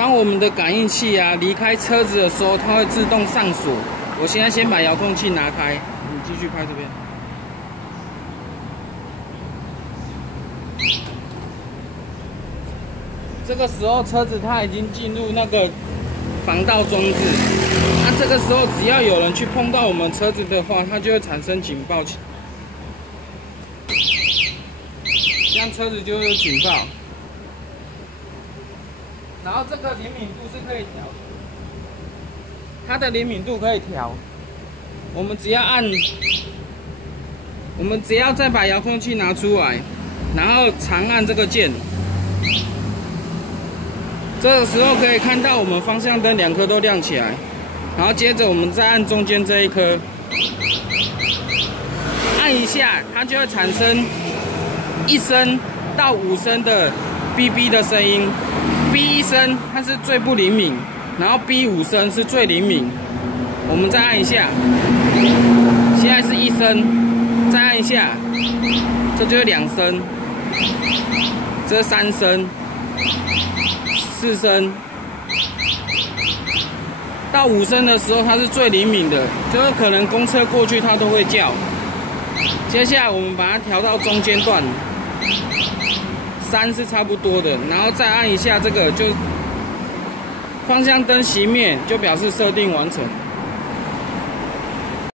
当我们的感应器啊离开车子的时候，它会自动上锁。我现在先把遥控器拿开，你继续拍这边。这个时候车子它已经进入那个防盗装置，那这个时候只要有人去碰到我们车子的话，它就会产生警报器，这样车子就会有警报。然后这个灵敏度是可以调的，它的灵敏度可以调。我们只要再把遥控器拿出来，然后长按这个键。这个时候可以看到我们方向灯2颗都亮起来，然后接着我们再按中间这一颗，按一下，它就会产生1声到5声的哔哔的声音。哔1声它是最不灵敏，然后哔5声是最灵敏。我们再按一下，现在是1声，再按一下，这就是2声，这是3声。4声到5声的时候，它是最灵敏的，就是可能公车过去它都会叫。接下来我们把它调到中间段，3是差不多的，然后再按一下这个，就方向灯熄灭，就表示设定完成。